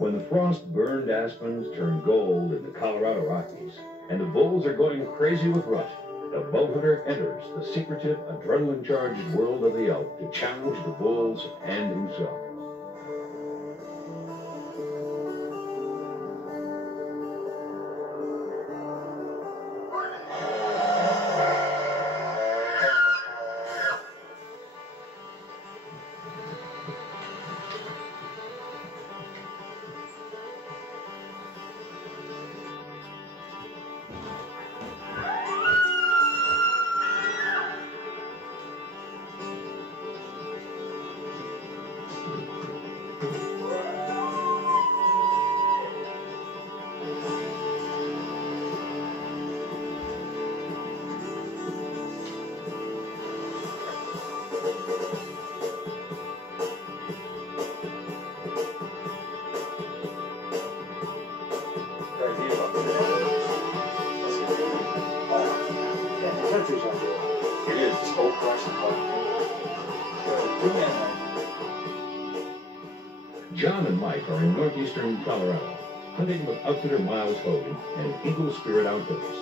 when the frost-burned aspens turn gold in the Colorado Rockies, and the bulls are going crazy with rut, the bow hunter enters the secretive, adrenaline-charged world of the elk to challenge the bulls and himself. John and Mike are in northeastern Colorado, hunting with outfitter Miles Hogan and Eagle Spirit Outfitters.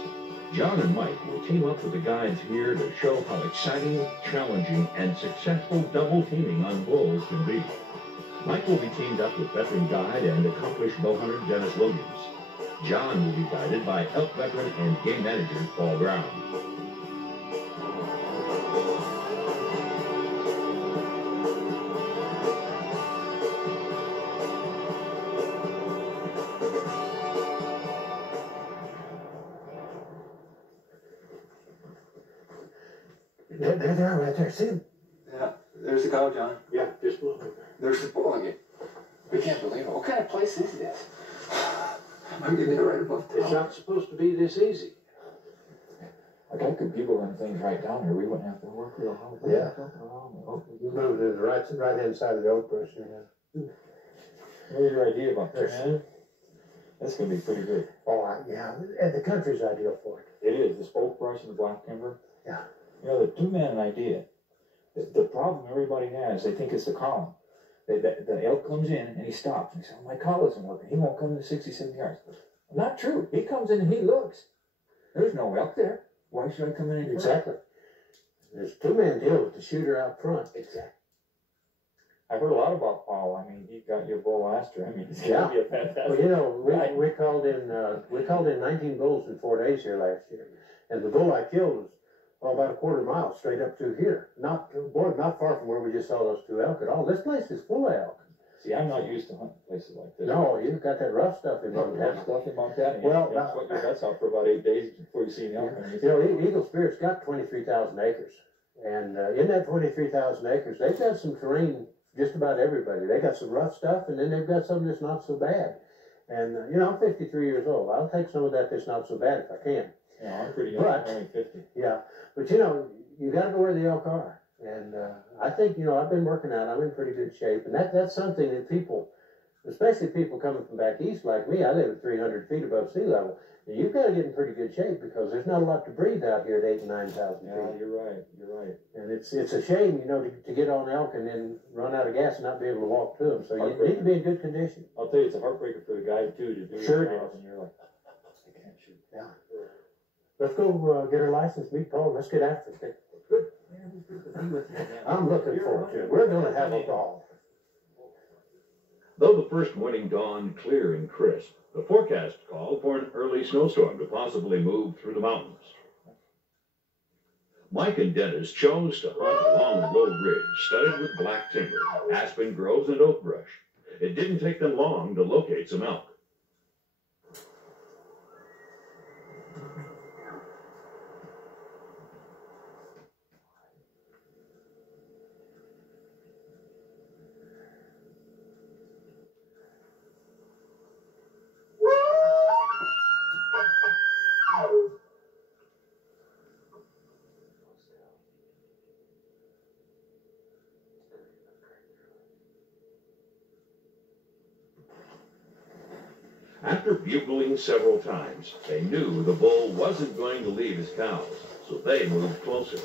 John and Mike will team up with the guides here to show how exciting, challenging, and successful double teaming on bulls can be. Mike will be teamed up with veteran guide and accomplished bow hunter Dennis Williams. John will be guided by elk veteran and game manager Paul Brown. There they are, right there. See them? Yeah, there's the cow, John. Yeah, just look. There's the bull again. We can't believe it. What kind of place is this? I'm getting it right above town. It's not supposed to be this easy. Like I could Google them things right down here. We wouldn't have to work real hard. Yeah. You move to the right-hand side of the oak bush. What is your idea about this? Man? That's going to be pretty good. Oh, yeah. And the country's ideal for it. It is. This oak brush and the black timber. Yeah. You know, the two-man idea, the problem everybody has, they think it's the column. The elk comes in and he stops and he says, oh, my collar isn't working. He won't come to 67 yards. Not true. He comes in and he looks. There's no elk there. Why should I come in and Exactly. There's a two-man deal with the shooter out front. Exactly. I've heard a lot about Paul. I mean, he got your bull last year. I mean, he's going to be a fantastic. Well, you know, we called in 19 bulls in 4 days here last year, and the bull I killed was about a quarter mile straight up through here. Not far from where we just saw those two elk at all. This place is full of elk. See, I'm not used to hunting places like this. No, you've got that rough stuff in Montana. Rough stuff in Montana. Well, you sweat your guts out for about 8 days before you see an elk. You know, Eagle Spirit's got 23,000 acres. And in that 23,000 acres, they've got some terrain just about everybody. They got some rough stuff, and then they've got some that's not so bad. And, you know, I'm 53 years old. I'll take some of that that's not so bad if I can. Yeah, I'm pretty young. I'm only 50. Yeah. But, you know, you got to know where the elk are. And I think, you know, I've been working out. I'm in pretty good shape. And that's something that people, especially people coming from back east like me, I live at 300 feet above sea level. And you've got to get in pretty good shape because there's not a lot to breathe out here at 8,000 and 9,000 feet. Yeah, you're right. You're right. And it's a shame, you know, to get on elk and then run out of gas and not be able to walk to them. So you need to be in good condition. I'll tell you, it's a heartbreaker for the guy, too, to do sure it it is. And you're like, I can't shoot. Yeah. Let's go get our license, meet Paul. Let's get after it. Good. Man, it was good to be with you. I'm looking forward to it. We're going to have a ball. Though the first morning dawned clear and crisp, the forecast called for an early snowstorm to possibly move through the mountains. Mike and Dennis chose to hunt along the low ridge studded with black timber, aspen groves, and oak brush. It didn't take them long to locate some elk. After bugling several times, they knew the bull wasn't going to leave his cows, so they moved closer.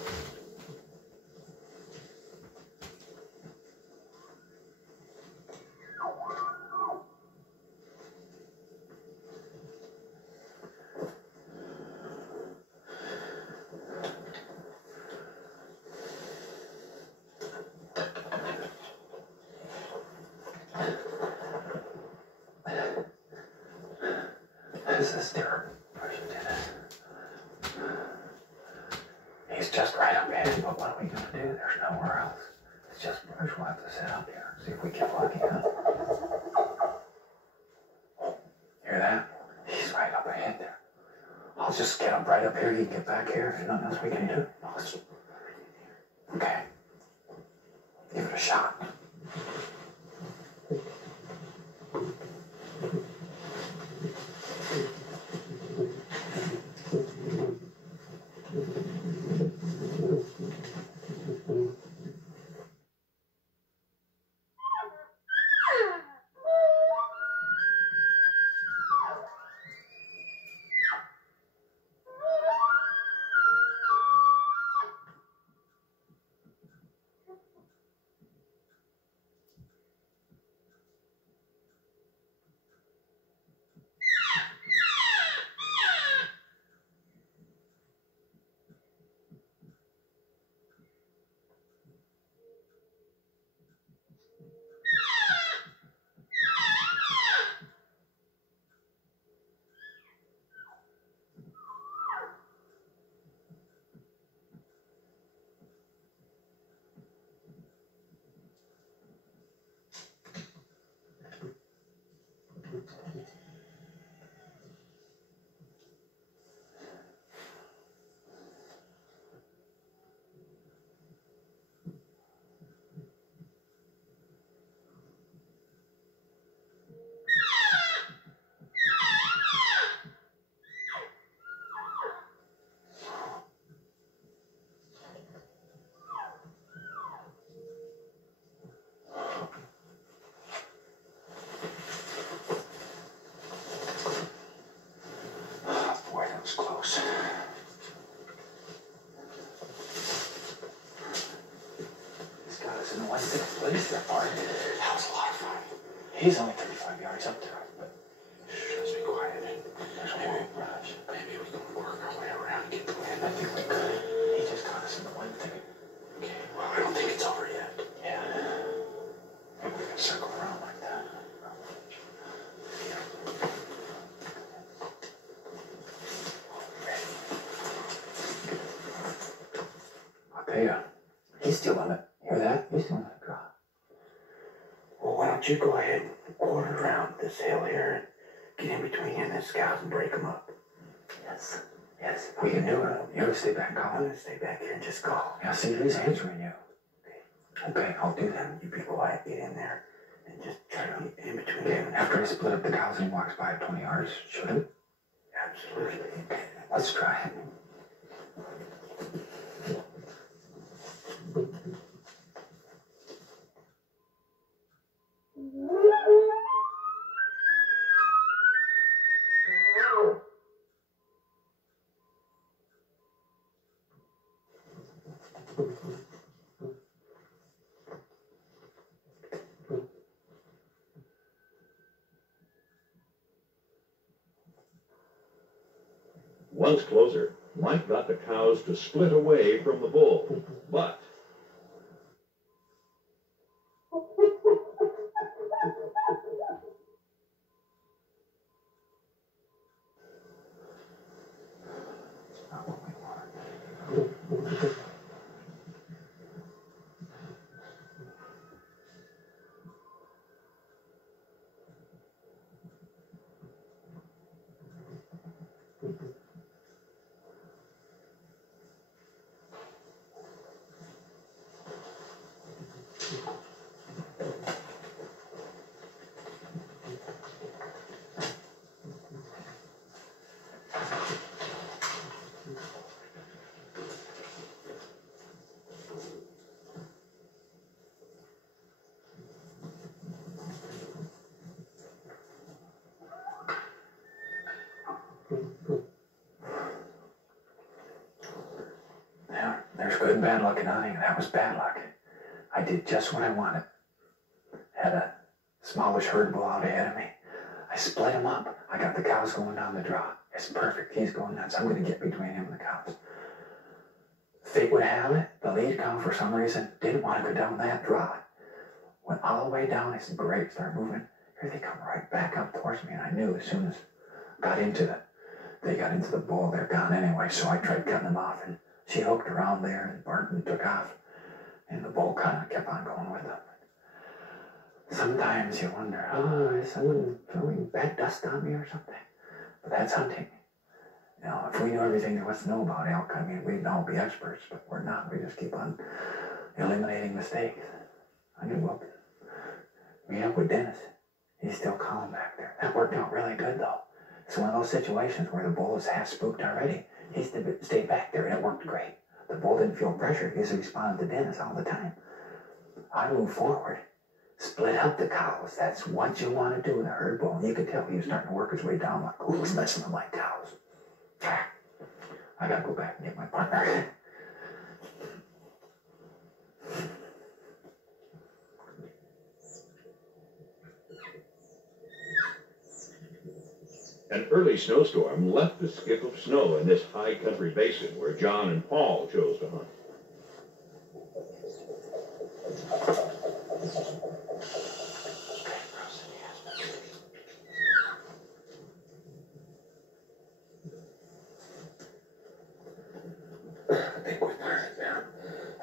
This is terrible. I should do this. He's just right up ahead, but what are we going to do? There's nowhere else. It's just brush. We'll have to sit up here. See if we get lucky, huh? Hear that? He's right up ahead there. I'll just get him right up here. He can get back here. There's nothing else we can do. Okay. Give it a shot. Close. He's got us in the 1/6 place there, Bart. That was a lot of fun. He's only 35 yards up there, but just be quiet. There's a whole brush. Maybe we can work our way around and get the wind. I think we could. He just got us in the 1/6. Okay, well, I don't think it's over yet. Yeah. Maybe we can circle around like that. Yeah, he's still on it. Hear that? He's still on the drop. Well, why don't you go ahead and quarter around this hill here and get in between him and the scouts and break them up? Yes. Yes, we can do it. You ever stay back, Colin? I'm going to stay back here and just call. Yeah, see, he's answering you. Okay, I'll do that. You be quiet, get in there, and just try to get in between him. After I split up the cows and he walks by 20 yards, should he? Absolutely. Okay, let's try it. Once closer, Mike got the cows to split away from the bull, but there's good and bad luck in hunting, and that was bad luck. I did just what I wanted. Had a smallish herd bull out ahead of me. I split him up. I got the cows going down the draw. It's perfect. He's going nuts. I'm going to get between him and the cows. Fate would have it, the lead cow, for some reason, didn't want to go down that draw. Went all the way down. I said, great, start moving. Here they come right back up towards me, and I knew as soon as They got into the bull. They're gone anyway, so I tried cutting them off, and she hooked around there and burnt and took off. And the bull kind of kept on going with them. Sometimes you wonder, is someone throwing bad dust on me or something? But that's hunting. You know, if we knew everything there was to know about elk, I mean, we'd all be experts, but we're not. We just keep on eliminating mistakes. I knew what. Meet up with Dennis. He's still calm back there. That worked out really good, though. It's one of those situations where the bull is half spooked already. He stayed back there, and it worked great. The bull didn't feel pressure. He just responded to Dennis all the time. I moved forward. Split up the cows. That's what you want to do in a herd bull. And you could tell he was starting to work his way down, like, who's messing with my cows? I gotta go back and get my partner. An early snowstorm left a skip of snow in this high country basin where John and Paul chose to hunt. I think we fired down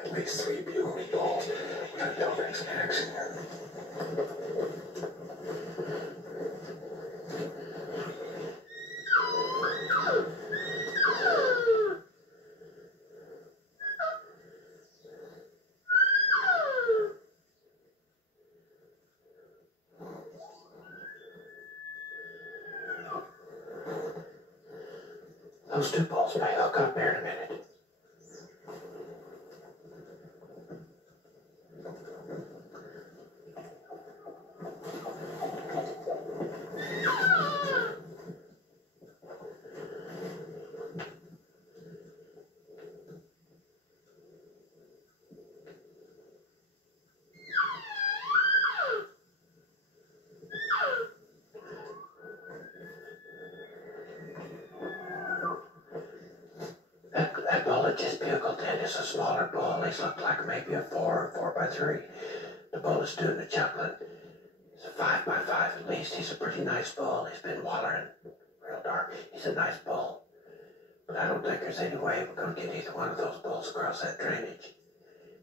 at least 3 bugles balls. We got buildings in action here. Those 2 bulls may hook up here in a minute. That bull that just bugled in is a smaller bull. He's looked like maybe a 4 or 4x3. The bull is doing the chuckling. He's a 5x5 at least. He's a pretty nice bull. He's been wallering real dark. He's a nice bull. But I don't think there's any way we're going to get either one of those bulls across that drainage.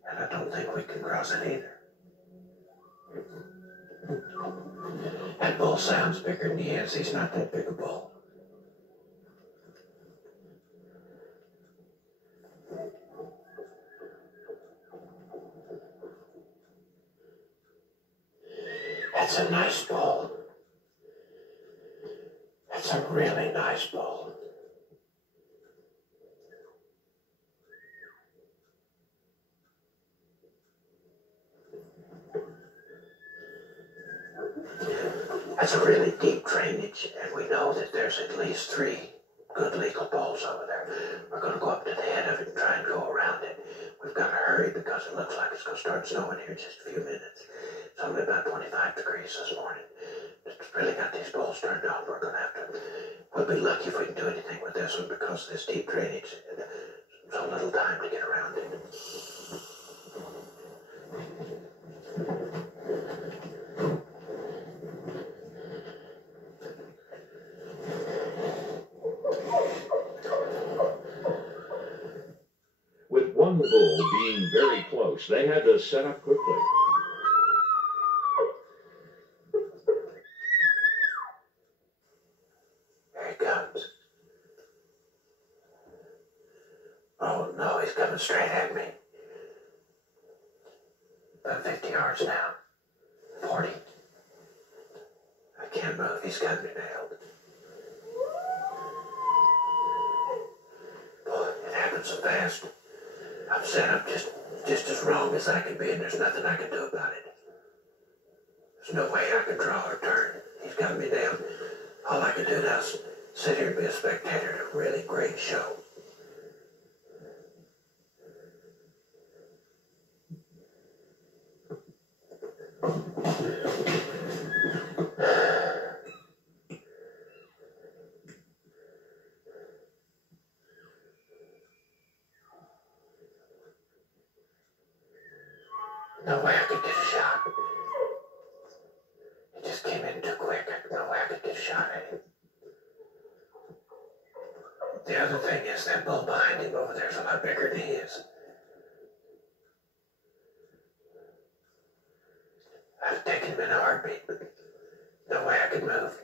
And I don't think we can cross it either. That bull sounds bigger than he is. He's not that big a bull. That's a nice bull. That's a really nice bull. That's a really deep drainage, and we know that there's at least 3 good legal bulls over there. We're going to go up to the head of it and try and go around it. We've got to hurry because it looks like it's going to start snowing here in just a few minutes. It's only about 25 degrees this morning. It's really got these bulls turned on. We're going to have to... We'll be lucky if we can do anything with this one because of this deep drainage. And so little time to get around it. With one bull being very close, they had to set up quickly. Here he comes. Oh no, he's coming straight at me. About 50 yards now. 40. I can't move, he's got me nailed. Boy, it happened so fast. I'm set up just as wrong as I can be, and there's nothing I can do about it. There's no way I can draw or turn. He's got me nailed. All I can do now is sit here and be a spectator at a really great show. No way I could get a shot. It just came in too quick. No way I could get a shot at him. behind him over there is a lot bigger than he is. I've taken him in a heartbeat, but no way I could move.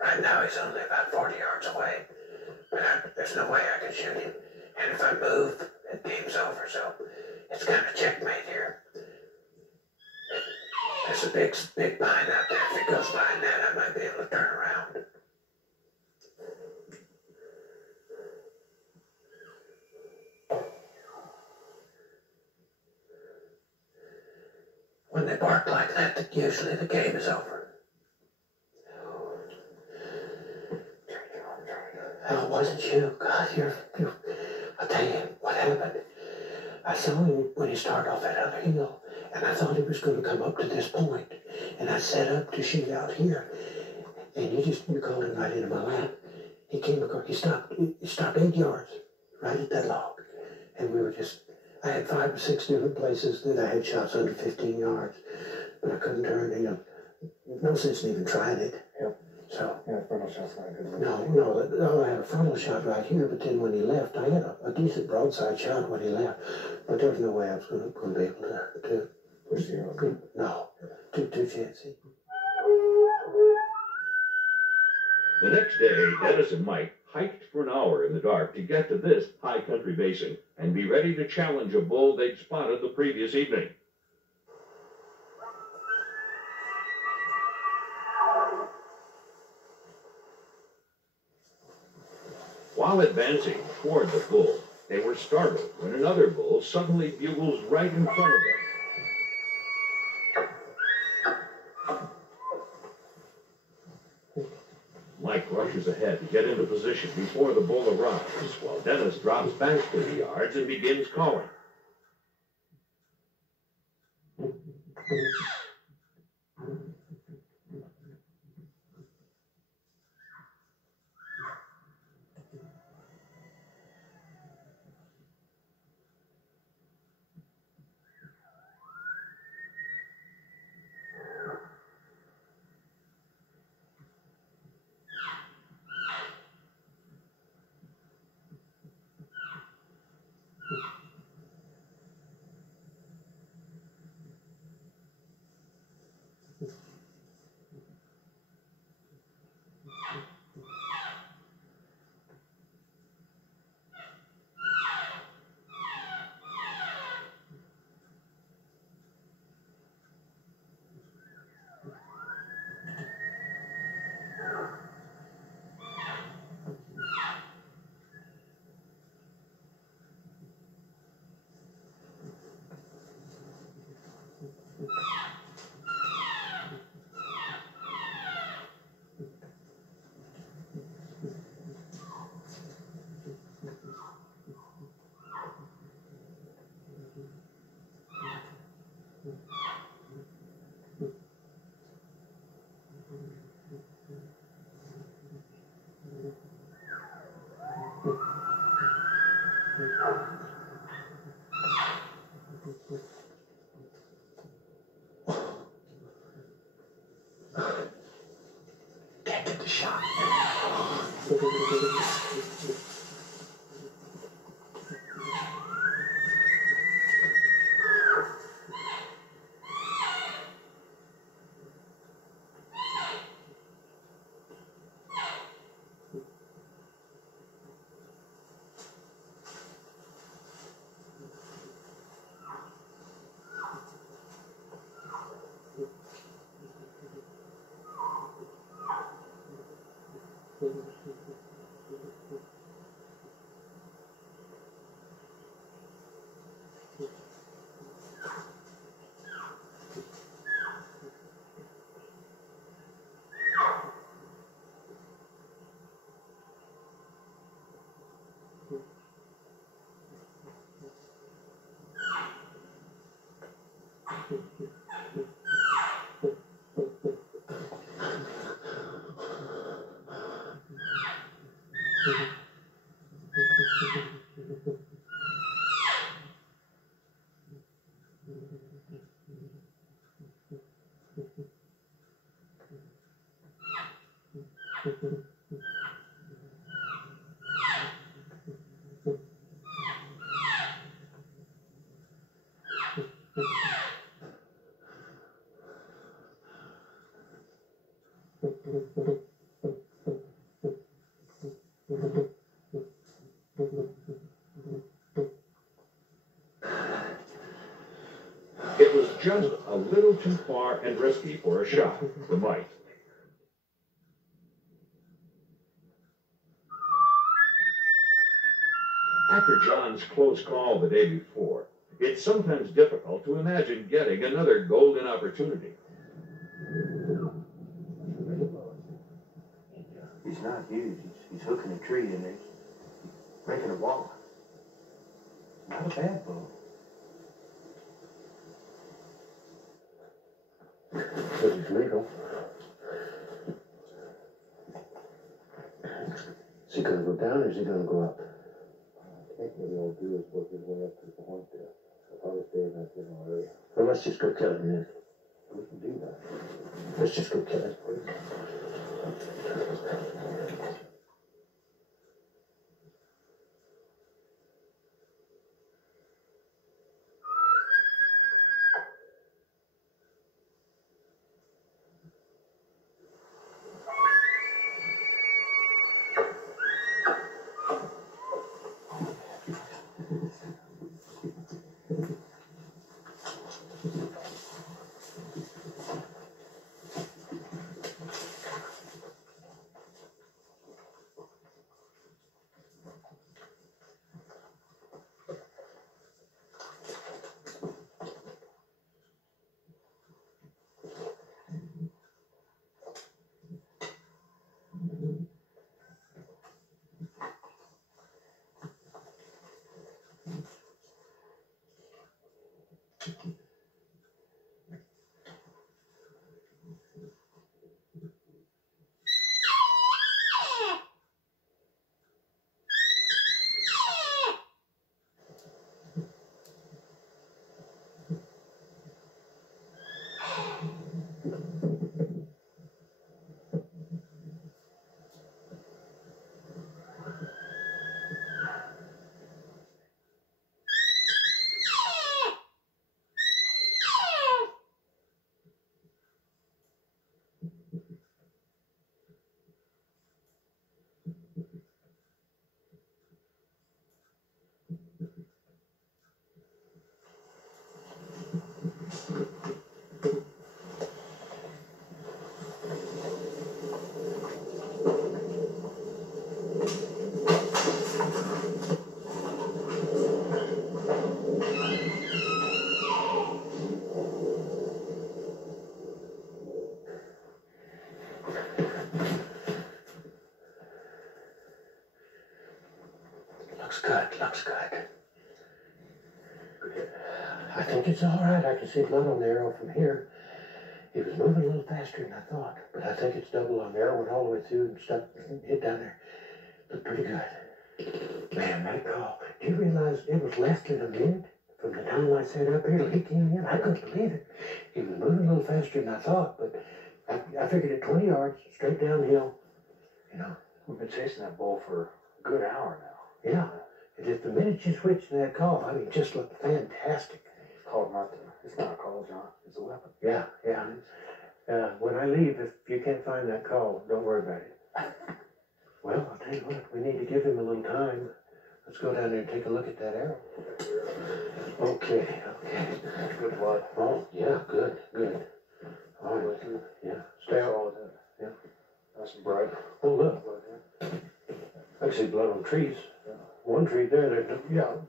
Right now he's only about 40 yards away, but there's no way I can shoot him. And if I move, the game's over, so it's kind of checkmate here. There's a big pine out there. If it goes behind that, I might be able to turn around. When they bark like that, usually the game is over. Oh, it wasn't you. God, I'll tell you what happened. I saw him when he started off that other hill, and I thought he was going to come up to this point, and I set up to shoot out here, and you called him right into my lap. He came across, he stopped 8 yards, right at that log, and I had 5 or 6 different places that I had shots under 15 yards, but I couldn't turn, no sense in even trying it. Yep. So. Yeah, frontal shot's not good. No, I had a frontal shot right here, but then when he left, I had a decent broadside shot when he left, but there was no way I was going to be able to push the arrow. No, too chancy. The next day, Dennis and Mike hiked for an hour in the dark to get to this high country basin and be ready to challenge a bull they'd spotted the previous evening. While advancing toward the bull, they were startled when another bull suddenly bugles right in front of them. Mike rushes ahead to get into position before the bull arrives, while Dennis drops back 30 yards and begins calling. Can't get the shot. It was just a little too far and risky for a shot for Mike. After John's close call the day before, it's sometimes difficult to imagine getting another golden opportunity. He's not huge. He's hooking a tree and he's making a wall. Not a bad bull. This is legal. Is he going to go down or is he going to go up? I think what he'll do is work his way up to the point there. I'll probably stay in that general area. Well, let's just go kill him then. We can do that. Let's just go kill him. Looks good. I think it's all right. I can see blood on the arrow from here. He was moving a little faster than I thought, but I think it's double on the arrow. Went all the way through and stuck, hit down there. Looked pretty good. Man, that call. Do you realize it was less than a minute from the time I set up here till he came in? I couldn't believe it. He was moving a little faster than I thought, but I figured at 20 yards, straight downhill, you know. We've been chasing that bull for a good hour now. Yeah. And just the minute you switched to that call, I mean, it just looked fantastic. It's called not to, it's not a call, John. It's a weapon. Yeah. When I leave, if you can't find that call, don't worry about it. Well, I'll tell you what, we need to give him a little time. Let's go down there and take a look at that arrow. Okay. Good blood. Oh, yeah, good. All right. Yeah, stay on. Yeah. Nice and bright. Oh, look. I see blood on trees. One tree there,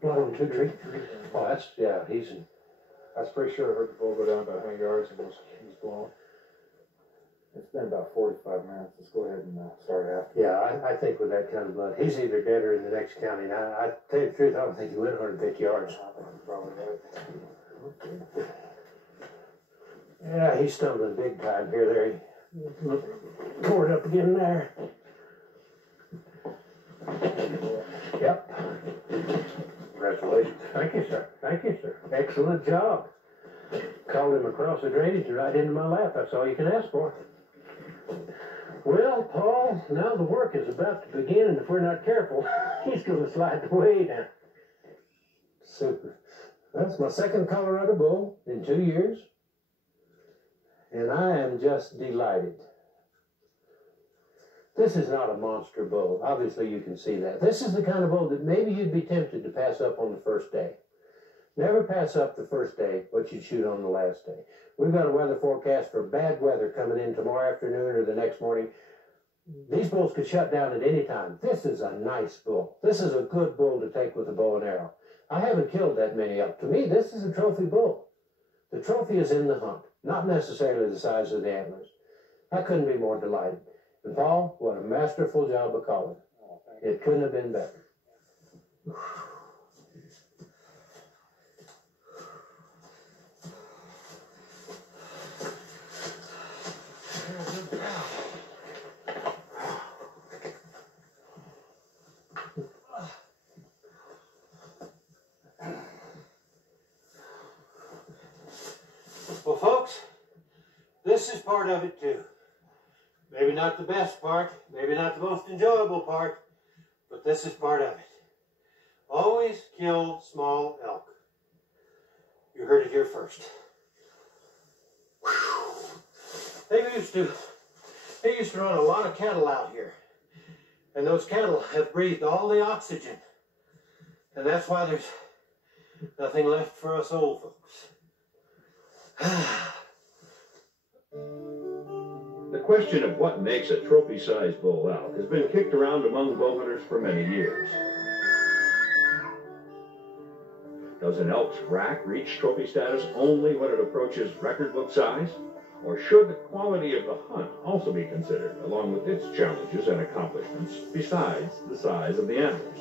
blood on two trees. Oh, he's in. That's pretty sure I heard the bull go down about 100 yards and was blown. It's been about 45 minutes. Let's go ahead and start after. Yeah, I think with that kind of blood, he's either dead or in the next county. Now, I tell you the truth, I don't think he went 150 yards. I think you're probably right. Yeah, he's stumbling big time here. There, he tore it up again there. Yep. Congratulations. Thank you, sir. Excellent job. Called him across the drainage right into my lap. That's all you can ask for. Well, Paul, now the work is about to begin, and if we're not careful, he's going to slide way down. Super. That's my second Colorado bull in 2 years, and I am just delighted. This is not a monster bull. Obviously, you can see that. This is the kind of bull that maybe you'd be tempted to pass up on the first day. Never pass up the first day what you'd shoot on the last day. We've got a weather forecast for bad weather coming in tomorrow afternoon or the next morning. These bulls could shut down at any time. This is a nice bull. This is a good bull to take with a bow and arrow. I haven't killed that many elk. To me, this is a trophy bull. The trophy is in the hump, not necessarily the size of the antlers. I couldn't be more delighted. And Paul, what a masterful job of calling. It couldn't have been better. Well, folks, this is part of it too. Maybe not the best part, maybe not the most enjoyable part, but this is part of it. Always kill small elk. You heard it here first. They used to run a lot of cattle out here. And those cattle have breathed all the oxygen. And that's why there's nothing left for us old folks. The question of what makes a trophy-sized bull elk has been kicked around among bow hunters for many years. Does an elk's rack reach trophy status only when it approaches record book size? Or should the quality of the hunt also be considered, along with its challenges and accomplishments, besides the size of the antlers?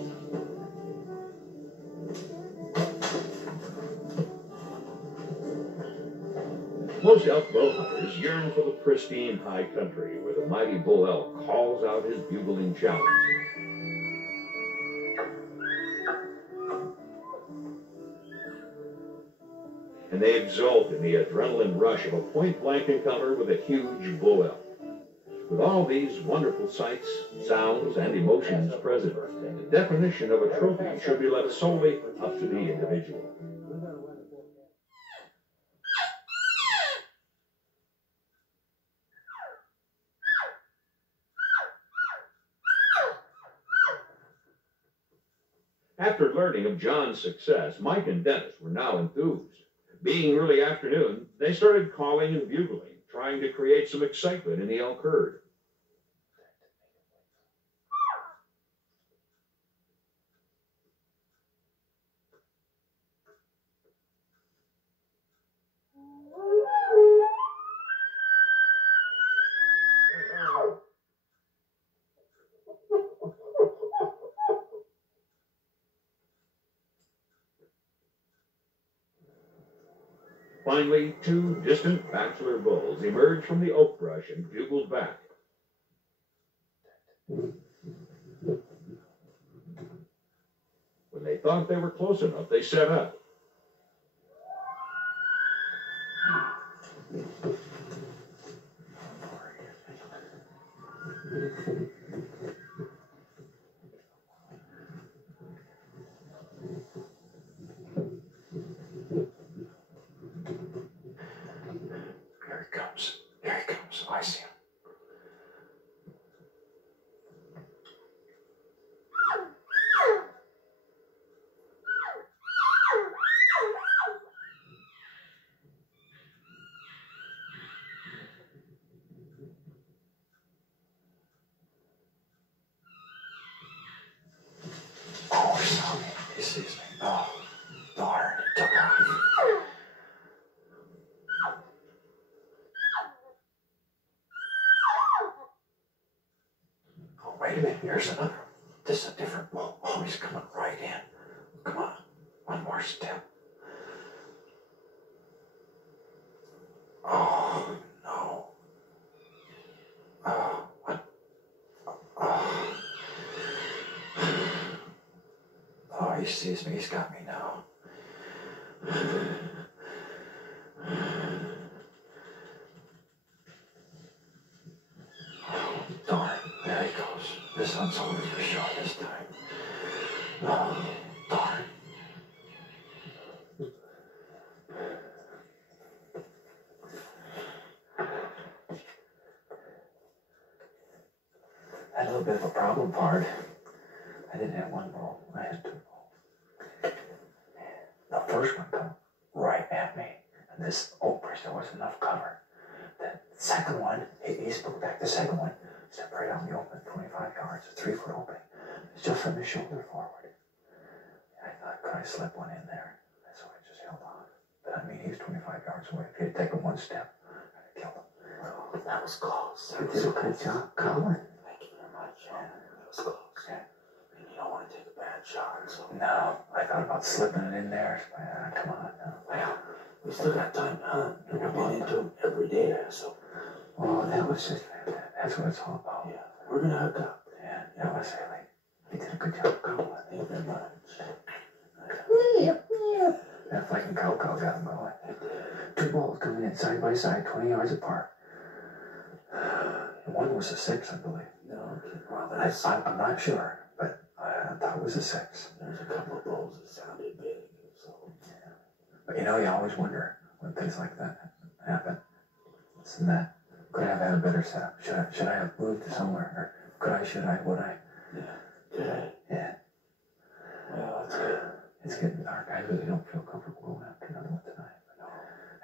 Most elk bow hunters yearn for the pristine high country where the mighty bull elk calls out his bugling challenge. And they exult in the adrenaline rush of a point-blank encounter with a huge bull elk. With all these wonderful sights, sounds, and emotions present, the definition of a trophy should be left solely up to the individual. After learning of John's success, Mike and Dennis were now enthused. Being early afternoon, they started calling and bugling, trying to create some excitement in the elk herd. Finally, two distant bachelor bulls emerged from the oak brush and bugled back. When they thought they were close enough, they set up. Here he comes. I see him. Oh, he saw me. He sees me. Oh, darn. He took off. Wait a minute, here's another one. This is a different bull. Oh, he's coming right in. Come on, one more step. Oh, no. Oh, what? Oh. Oh, he sees me. He's got me now. Oh, darn. There he goes. This one's over for sure this time. Oh, darn. had a little bit of a problem part. I didn't have one bull. I had two bulls. The first one come right at me, and this oak bush, there wasn't enough cover. The second one, he spoke back. The second one stepped right out in the open, 25 yards, a 3-foot opening. It's just from his shoulder forward. I thought, could I slip one in there? So I just held on. But I mean, he's 25 yards away. If he had taken one step, I'd have killed him. Oh, that was close. You did a good job, Colin. Thank you very much. That was close. Yeah. And you don't want to take a bad shot, so. No, I thought about slipping it in there. Come on, no. Well, we still got time to hunt. And we're getting into them every day, so. Oh, that was just, that's what it's all about. Yeah, we're gonna hook up. Yeah, that was really, you did a good job, Colin. Thank you very much. That fucking cow got him going. Two balls coming in side by side, 20 yards apart. One was a 6, I believe. No, well, I'm not sure, but I thought it was a 6. there's a couple of bulls that sounded big, so. Yeah. But you know, you always wonder when things like that happen. Isn't that? Could I have had a better setup? Should I have moved to somewhere? Or would I? Yeah. Good. Yeah. Well, that's good. It's getting dark. I really don't feel comfortable going after another one tonight. But no,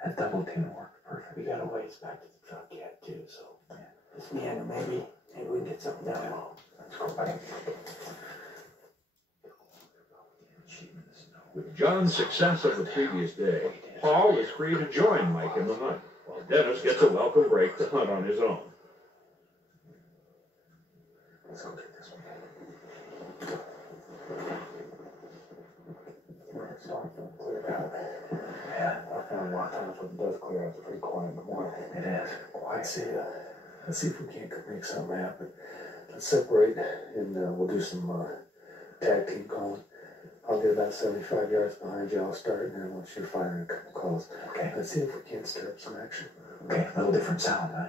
that double team worked perfect. We got a ways back to the truck yet, too, so. Yeah. This meander, maybe we can get something down low. Let's go, buddy. With John's success of the previous day, Paul is free to join Mike in the hunt, while Dennis gets a welcome break to hunt on his own. Let's go get this one. It's not cleared out. Yeah, I found a lot of times when it does clear out, it's pretty quiet in the morning. it is. Let's see if we can't make something happen. Let's separate and we'll do some tag team calling. I'll get about 75 yards behind you. I'll start, and then once you're firing a couple calls, Okay. let's see if we can't stir up some action. Okay, a little different sound, huh?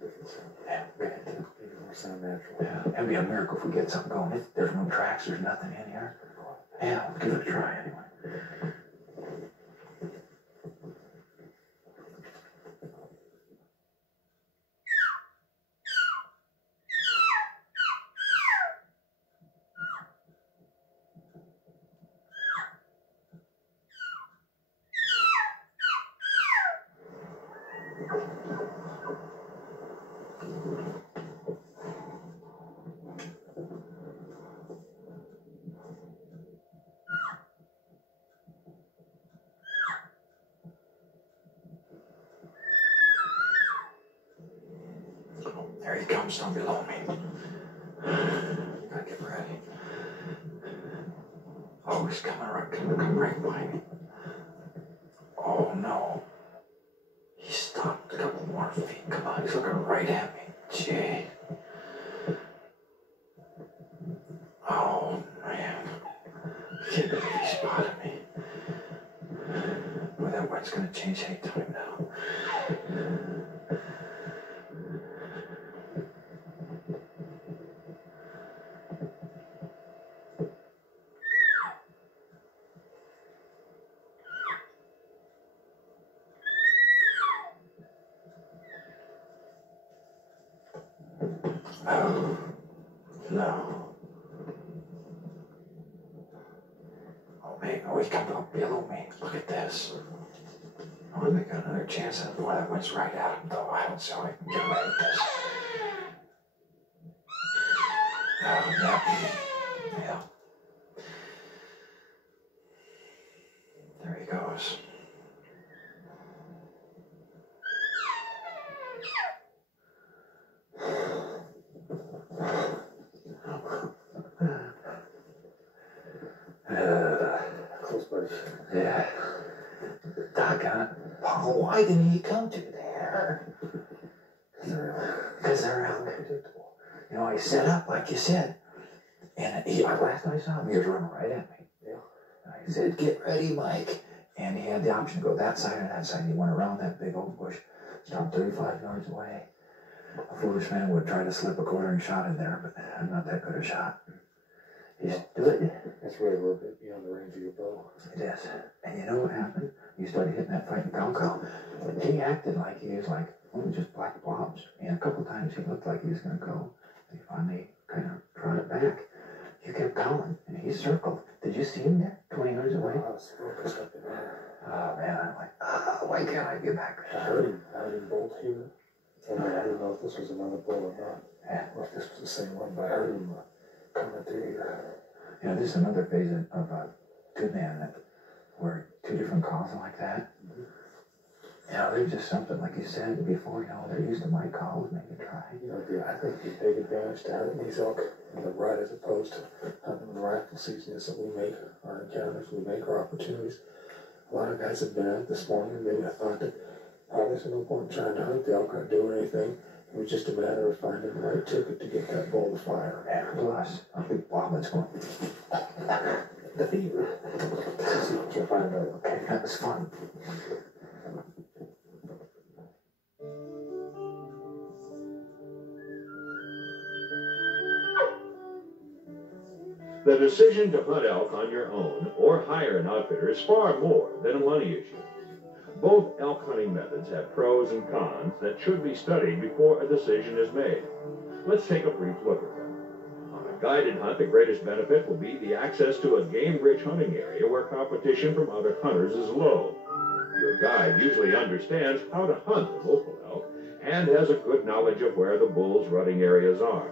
Different sound. Yeah, okay. Make it more sound natural. Yeah, it'd be a miracle if we get something going. There's no tracks, there's nothing in here. Yeah, let's give it a try anyway. There he comes down below me. Gotta get ready. Oh, he's coming right by me. Oh no. He stopped a couple more feet. Come on, he's looking right at me. Gee. Oh man. I can't believe he spotted me. Boy, that wind's gonna change any time now. Oh, no. Oh, man, oh, he's coming up below me. Look at this. Oh, they got another chance at it. Boy, that went's right at him, though. I don't see how I can get away with this. Oh, yeah. Yeah. There he goes. Close, buddy. Yeah. Doggone it. Paul, why didn't he come to there? Because they're unpredictable. You know, I set up like you said. And last I saw him, he was running right at me. Yeah. And I said, get ready, Mike. And he had the option to go that side or that side. He went around that big oak bush, stopped 35 yards away. A foolish man would try to slip a quartering shot in there, but I'm not that good a shot. He's good. That's really a little bit beyond the range of your bow. It is. And you know what happened? You started hitting that fighting cow. He acted like he was like, just black blobs. And a couple times he looked like he was going to go. He finally kind of brought it back. You kept going, and he circled. Did you see him there, 20 yards away? I was focused up in there. Oh, man, I'm like, why can't I get back I there? heard him bolt here. And I didn't know if this was another bull or not. Yeah. Or if this was the same one, but I heard him coming through here. You know, this is another phase of good man that where two different calls like that. You know, there's just something, like you said before, you know, they're used to my calls, maybe try. You know, I think the big advantage to hunting these elk in the rut as opposed to hunting in rifle season is that we make our encounters, we make our opportunities. A lot of guys have been out this morning, maybe I thought that, there's no point in trying to hunt the elk or do anything. It was just a matter of finding the right ticket to get that bull to fire. And plus, I think Bobman's going. The fever. Let's see what you find out. Okay, that was fun. The decision to hunt elk on your own or hire an outfitter is far more than a money issue. Both elk hunting methods have pros and cons that should be studied before a decision is made. Let's take a brief look at them. On a guided hunt, the greatest benefit will be the access to a game-rich hunting area where competition from other hunters is low. Your guide usually understands how to hunt a local elk and has a good knowledge of where the bull's rutting areas are.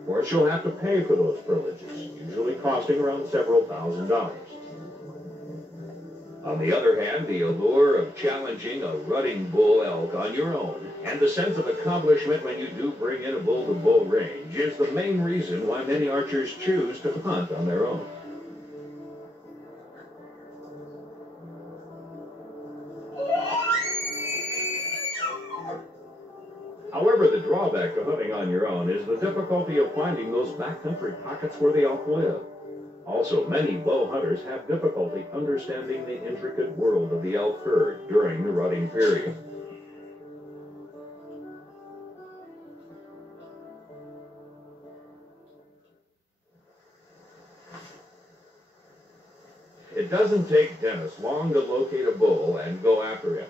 Of course, you'll have to pay for those privileges, usually costing around several $1,000s. On the other hand, the allure of challenging a rutting bull elk on your own and the sense of accomplishment when you do bring in a bull-to-bull range is the main reason why many archers choose to hunt on their own. However, the drawback to hunting on your own is the difficulty of finding those backcountry pockets where the elk live. Also, many bow hunters have difficulty understanding the intricate world of the elk herd during the rutting period. It doesn't take Dennis long to locate a bull and go after him.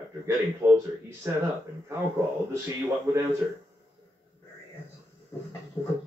After getting closer, he sat up and cow-called to see what would answer. There he is.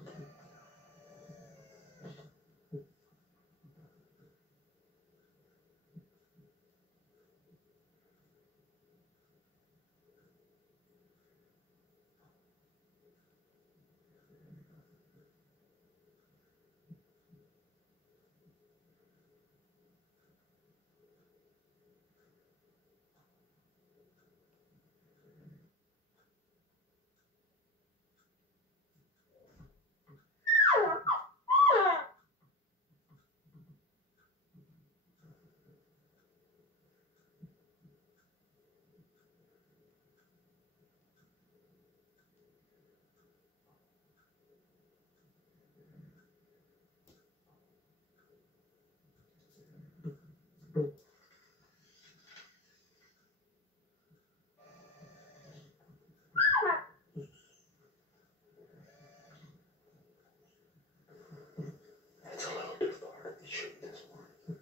It's a little too far to be shooting this morning.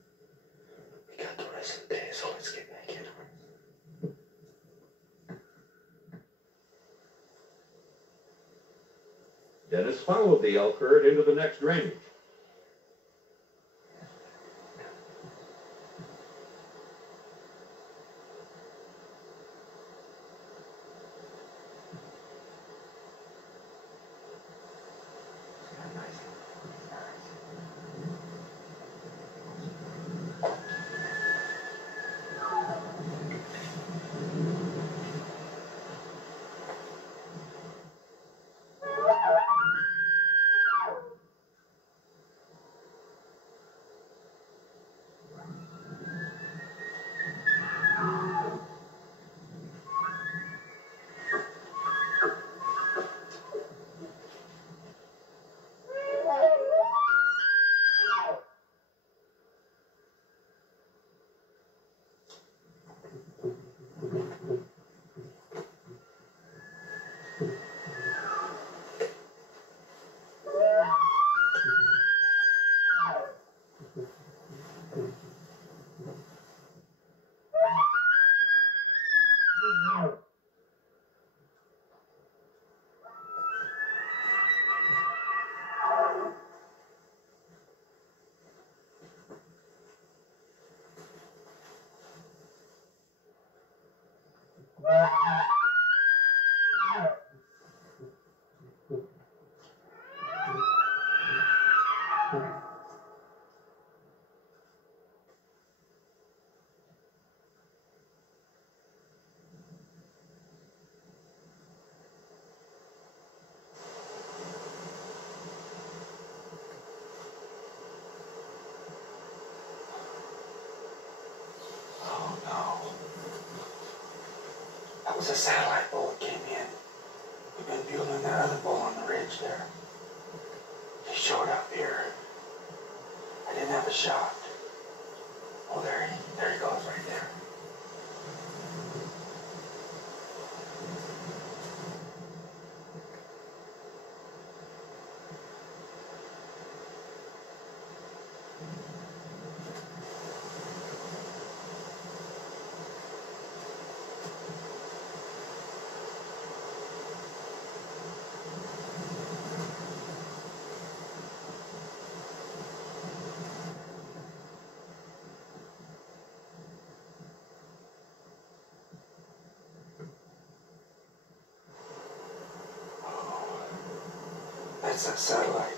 We got the rest of the day, so let's get back into it. Dennis followed the elk herd into the next range. Oh no. That was a satellite bull that came in. We've been building that other bull on the ridge there. He showed up here. I didn't have a shot. Oh, there he goes right there. That's that satellite.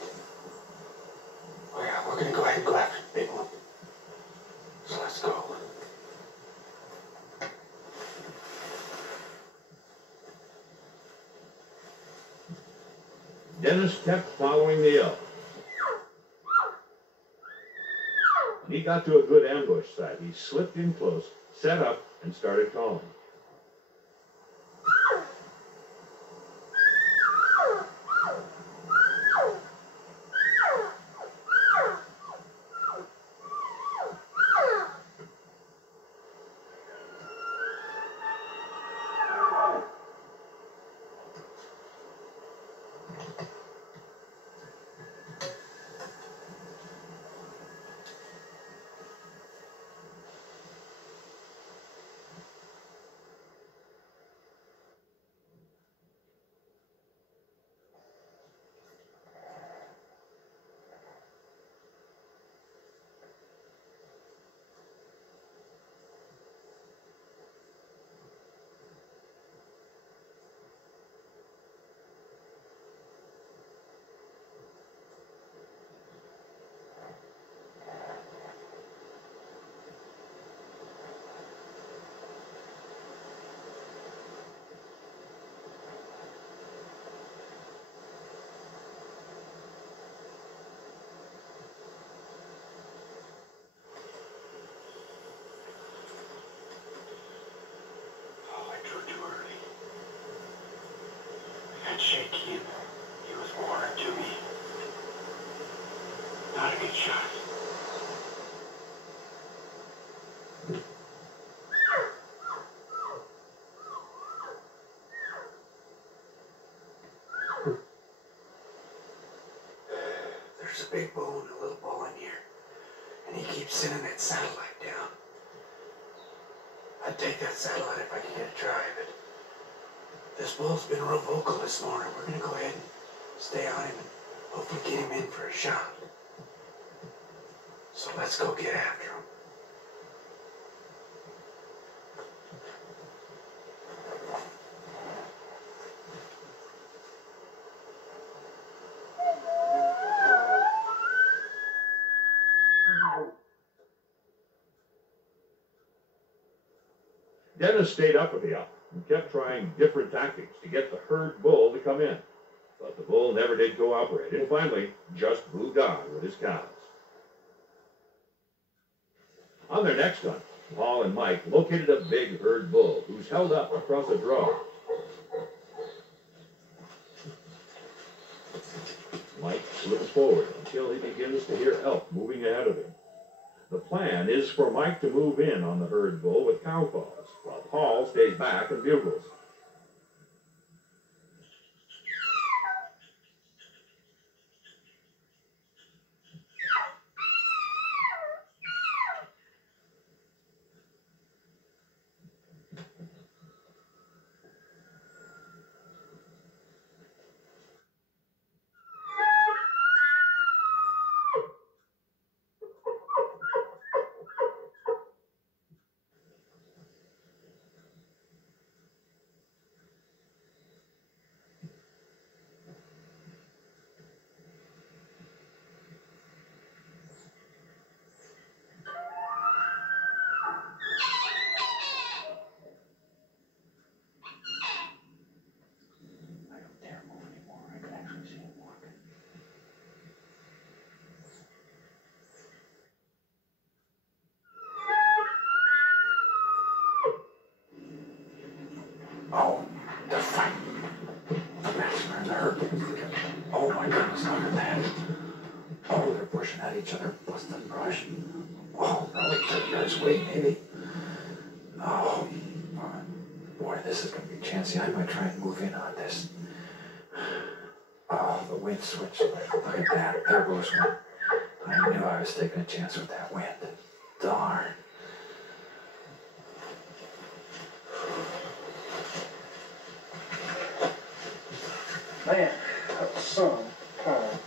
Oh yeah, we're gonna go ahead and go after the big one. So let's go. Dennis kept following the elk. When he got to a good ambush site, he slipped in close, set up, and started calling. Shake him. He was warning to me. Not a good shot. There's a big bull and a little bull in here. And he keeps sending that satellite down. I'd take that satellite if I could get a try, but this bull's been real vocal this morning. We're going to go ahead and stay on him and hopefully get him in for a shot. So let's go get after him. Dennis stayed up with the elk and kept trying different tactics to get the herd bull to come in. But the bull never did cooperate and finally just moved on with his cows. On their next hunt, Paul and Mike located a big herd bull who's held up across a draw. Mike slips forward until he begins to hear elk moving ahead of him. The plan is for Mike to move in on the herd bull with cow calls, while Paul stays back and bugles. at each other, busting brush. Oh, probably 30 yards away, maybe. Oh, boy, this is going to be chancy. I might try and move in on this. Oh, the wind switched. Look at that. There goes one. I knew I was taking a chance with that wind. Darn. Man, that was some time.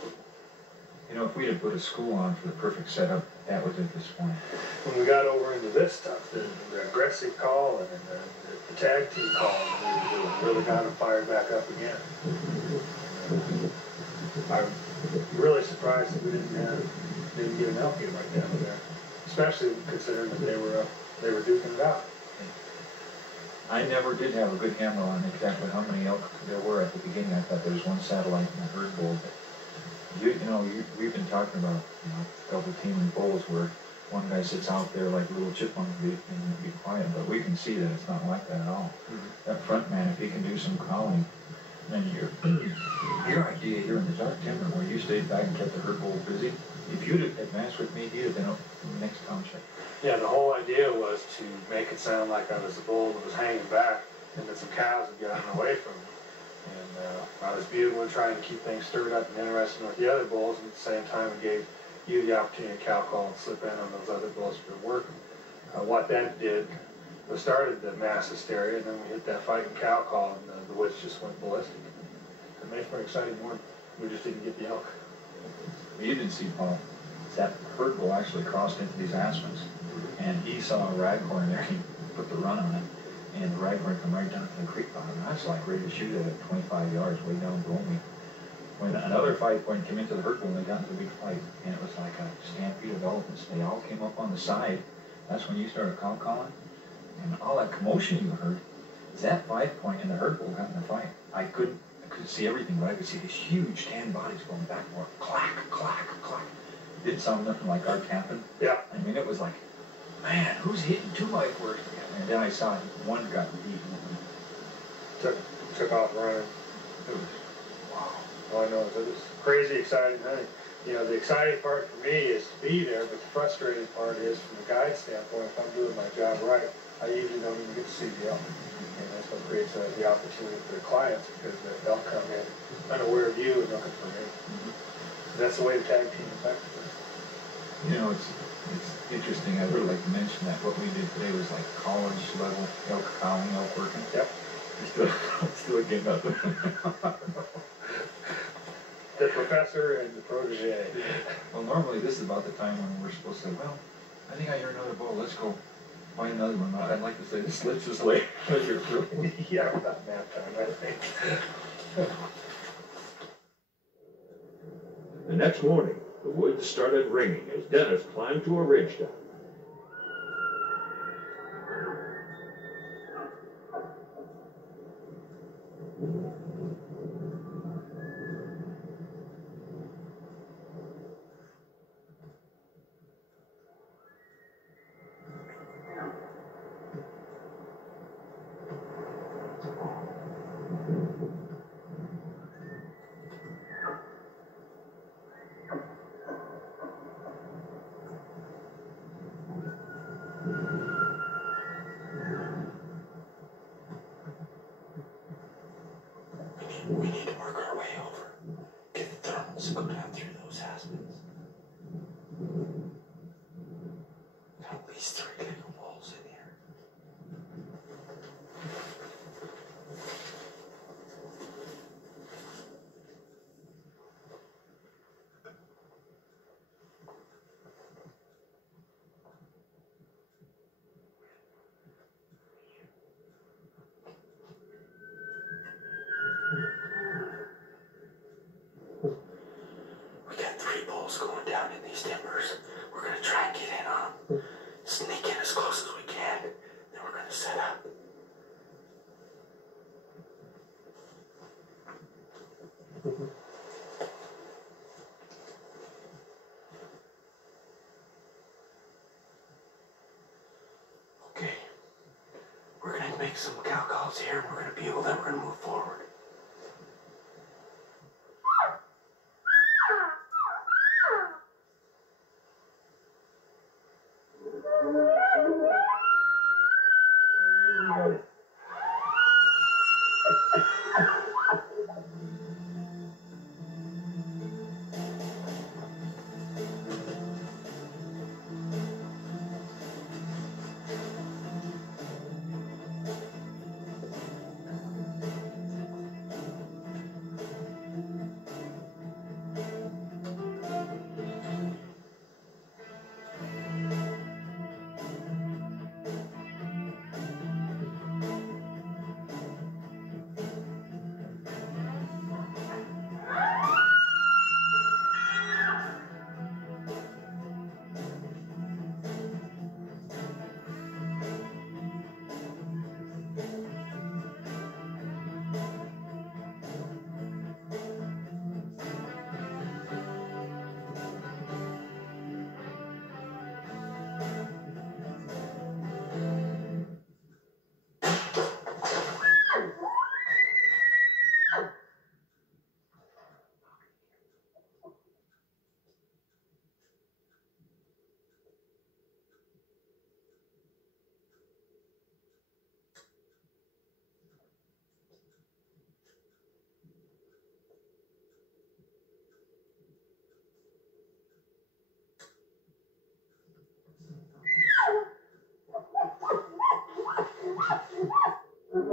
You know, if we had put a school on for the perfect setup, that was at this point. When we got over into this stuff, the aggressive call and the tag team call, we really got them fired back up again. I'm really surprised that we didn't get an elk in right down there, especially considering that they were duking it out. I never did have a good handle on exactly how many elk there were at the beginning. I thought there was one satellite and a herd bull, but we've been talking about, double teaming bulls where one guy sits out there like a little chipmunk and be quiet, but we can see that it's not like that at all. Mm-hmm. That front man, if he can do some calling, then your idea here in the dark timber where you stayed back and kept the herd bull busy, if you'd have advanced with me, he'd have been up in the next township. Yeah, the whole idea was to make it sound like I was the bull that was hanging back and that some cows had gotten away from me. And I was bugling, trying to keep things stirred up and interesting with the other bulls, and at the same time it gave you the opportunity to cow call and slip in on those other bulls that were working. What that did was started the mass hysteria, and then we hit that fight and cow call, and the woods just went ballistic. It made for an exciting morning. We just didn't get the elk. You didn't see, Paul, that herd bull actually crossed into these aspens, and he saw a raghorn there. He put the run on it, and the raghorn come right down to the creek bottom. I was like ready to shoot at it 25 yards way down below me. When another fight point came into the herd bull, and they got into a big fight, and it was like a stampede of elephants. They all came up on the side. That's when you started cow calling, and all that commotion you heard. That 5 point and the herd bull got in the fight. I couldn't see everything, but I could see these huge tan bodies going back and forth. Clack, clack, clack. It didn't sound nothing like our tapping. Yeah. I mean, it was like, man, who's hitting 2x4s? And then I saw one got beat. Took off running. It was, wow. All I know is it was crazy exciting hunting. The exciting part for me is to be there, but the frustrating part is from the guide standpoint, if I'm doing my job right, I usually don't even get to see the elk. And that's what creates the opportunity for the clients, because they'll come in unaware of you and looking for me. Mm-hmm. That's the way the tag team effective is. It's interesting. I'd really like to mention that what we did today was like college level elk calling, elk working. Yep. Still getting up. The professor and the protege. Well, normally this is about the time when we're supposed to say, well, I think I hear another bull. Let's go find another one. I'd like to say this let's just lay as you're through. Yeah, about nap time, I think. The next morning, the woods started ringing as Dennis climbed to a ridge top. We need to work our way over. Get the thermals and go down through those aspens. Got at least 3 legal walls in here. We got 3 bulls going down in these timbers. We're going to try and get in on them. Sneak in as close as we can. Then we're going to set up. Okay. We're going to make some cow calls here, and we're going to bugle them. We're going to move forward.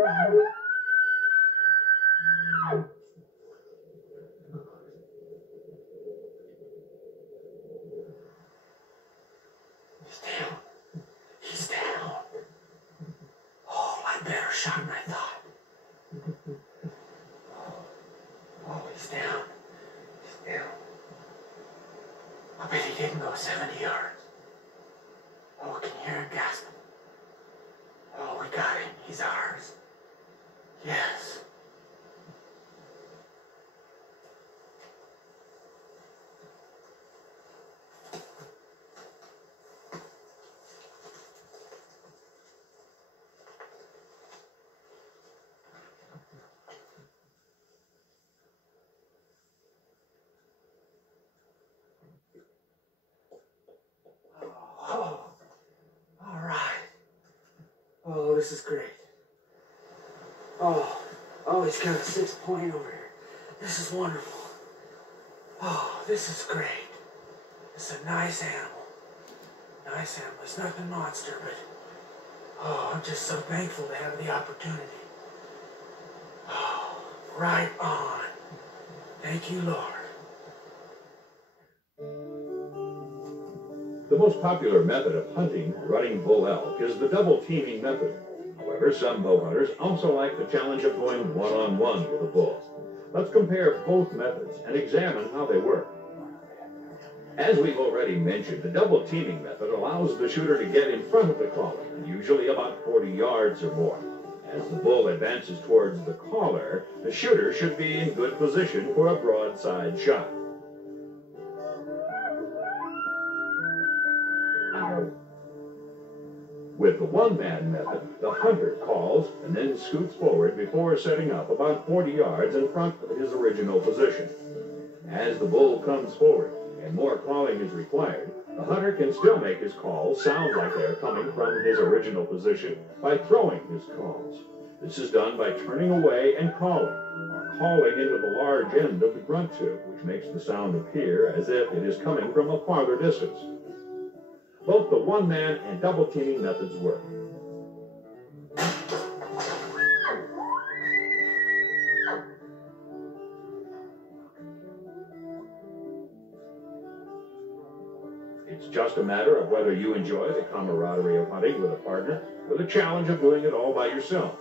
He's down. He's down. Oh, I better shot than I thought. Oh, he's down. He's down. I bet he didn't go 70 yards. Oh, I can hear him gasping. Oh, we got him. He's ours. Yes. Oh, all right. Oh, this is great. Oh, he's got a 6-point over here. This is wonderful. Oh, this is great. It's a nice animal. Nice animal. It's nothing monster, but oh, I'm just so thankful to have the opportunity. Oh, right on. Thank you, Lord. The most popular method of hunting running bull elk is the double teaming method. However, some bow hunters also like the challenge of going one-on-one with a bull. Let's compare both methods and examine how they work. As we've already mentioned, the double teaming method allows the shooter to get in front of the caller, usually about 40 yards or more. As the bull advances towards the caller, the shooter should be in good position for a broadside shot. With the one-man method, the hunter calls and then scoots forward before setting up about 40 yards in front of his original position. As the bull comes forward and more calling is required, the hunter can still make his calls sound like they're coming from his original position by throwing his calls. This is done by turning away and calling, or calling into the large end of the grunt tube, which makes the sound appear as if it is coming from a farther distance. Both the one-man and double teaming methods work. It's just a matter of whether you enjoy the camaraderie of hunting with a partner or the challenge of doing it all by yourself.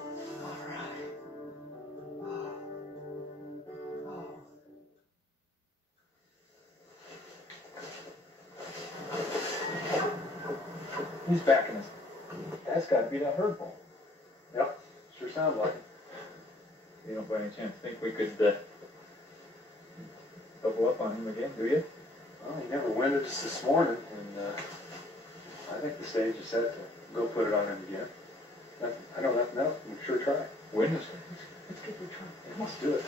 He's backing us. That's got to be that herd bull. Yep, sure sounds like it. You don't by any chance think we could double up on him again, do you? Well, he never winded us this morning, and I think the stage is set to go put it on him again. I know nothing else. We can sure try. Wind us. Let's give it a try. Let's do it.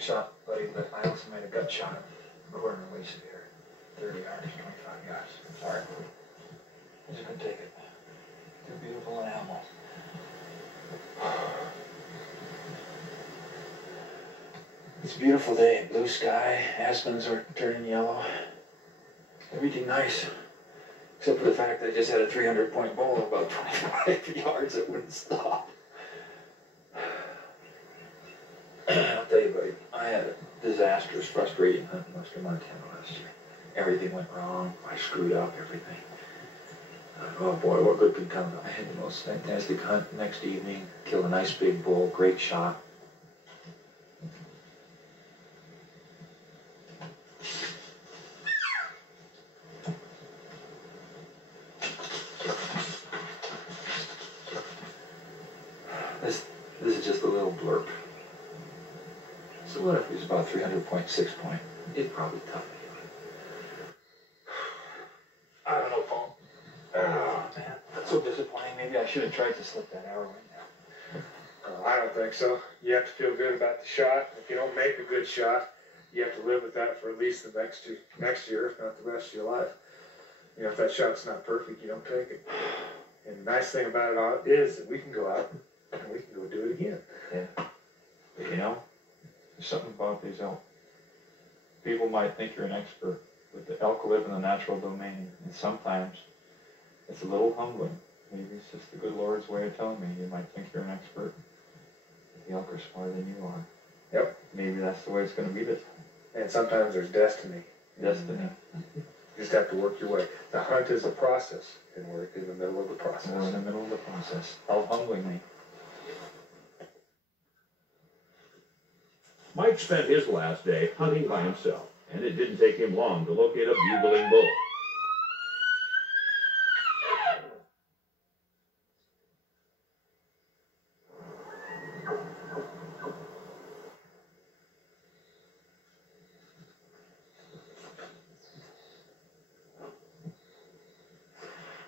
great shot, buddy, but I also made a gut shot of quarter waist here. 30 yards, 25 yards. Sorry. I'm just gonna take it. Too beautiful an animal. It's a beautiful day. Blue sky, aspens are turning yellow. Everything nice. Except for the fact that I just had a 300-point ball of about 25 yards that wouldn't stop. I'll tell you, buddy, I had a disastrous, frustrating hunt in Western Montana last year. Everything went wrong. I screwed up everything. Oh boy, what good could come of it? I had the most fantastic hunt next evening. Killed a nice big bull, great shot. This is just a little blurb. So what if it was about 300-point, 6-point? It'd probably tough me. I don't know, Paul. Oh, man, that's so disappointing. Maybe I should have tried to slip that arrow in there. I don't think so. You have to feel good about the shot. If you don't make a good shot, you have to live with that for at least the next year, if not the rest of your life. You know, if that shot's not perfect, you don't take it. And the nice thing about it is that we can go out and we can go do it again. Yeah. But you know, there's something about these elk. People might think you're an expert, but the elk live in the natural domain, and sometimes it's a little humbling. Maybe it's just the good Lord's way of telling me you might think you're an expert, but the elk are smarter than you are. Yep. Maybe that's the way it's going to be this time. And sometimes there's destiny. Destiny. You just have to work your way. The hunt is a process, and we're in the middle of the process. We're in the middle of the process. How humbling. Mike spent his last day hunting by himself, and it didn't take him long to locate a bugling bull.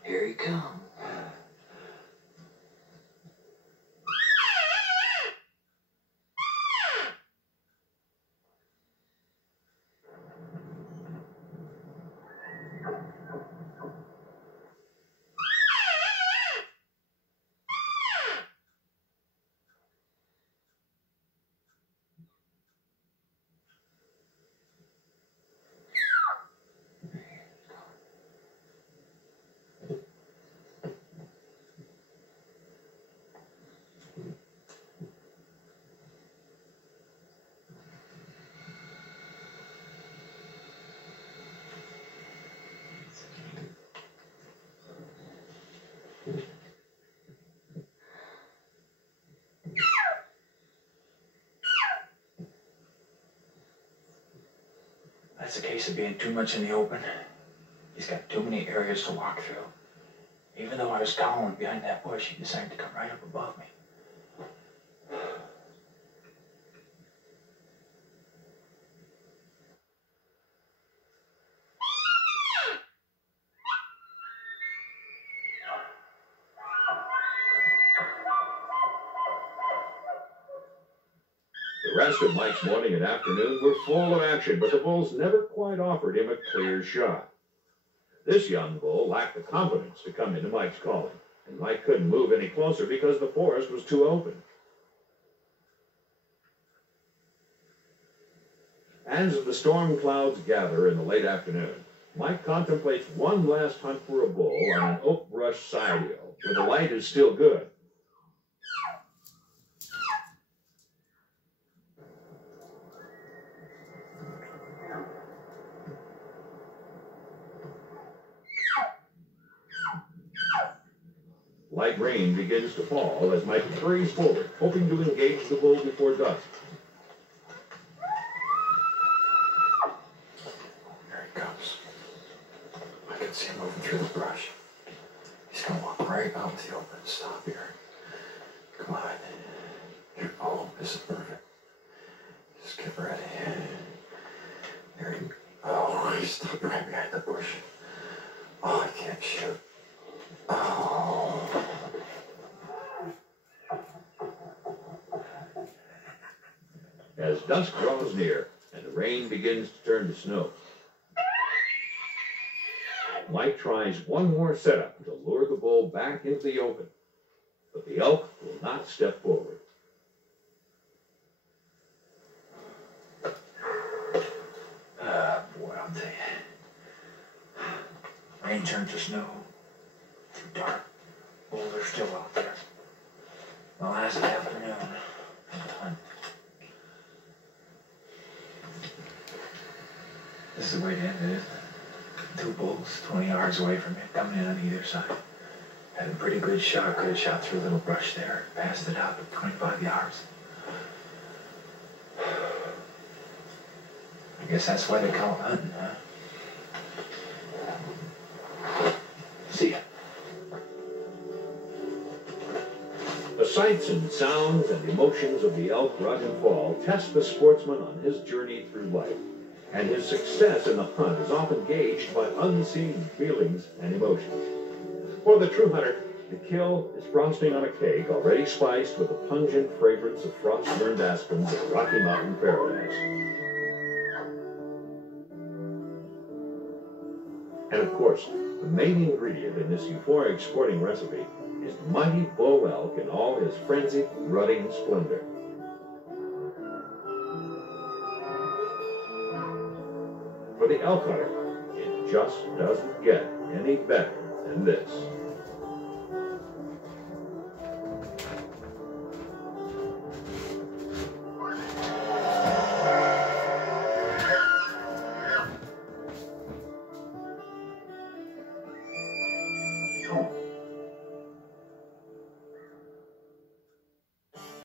Here he comes. That's a case of being too much in the open. He's got too many areas to walk through. Even though I was cowering behind that bush, he decided to come right up above me. The rest of Mike's morning and afternoon were full of action, but the bulls never quite offered him a clear shot. This young bull lacked the confidence to come into Mike's calling, and Mike couldn't move any closer because the forest was too open. As the storm clouds gather in the late afternoon, Mike contemplates one last hunt for a bull on an oak brush side hill where the light is still good. Light rain begins to fall as Mike hurries forward, hoping to engage the bull before dusk. There he comes. I can see him moving through the brush. He's gonna walk right out to the open and stop here. Come on. Here. Oh, this is perfect. Just get ready. There he. Oh, he stopped right behind the bush. Oh, I can't shoot. Oh. As as dusk draws near and the rain begins to turn to snow. Mike tries one more setup to lure the bull back into the open, but the elk will not step forward. Boy, I'll tell you. Rain turned to snow. Too dark. Bulls are still out there. The last afternoon of the hunt. This is the way to end it, isn't it? 2 bulls, 20 yards away from me, coming in on either side. Had a pretty good shot. Could have shot through a little brush there. Passed it out at 25 yards. I guess that's why they call it hunting, huh? See ya. The sights and sounds and emotions of the elk rut and fall test the sportsman on his journey through life, and his success in the hunt is often gauged by unseen feelings and emotions. For the true hunter, the kill is frosting on a cake already spiced with the pungent fragrance of frost-burned aspens of Rocky Mountain paradise. And of course, the main ingredient in this euphoric sporting recipe is the mighty bull elk in all his frenzied, rutting splendor. For the elk hunter, it just doesn't get any better than this. Oh.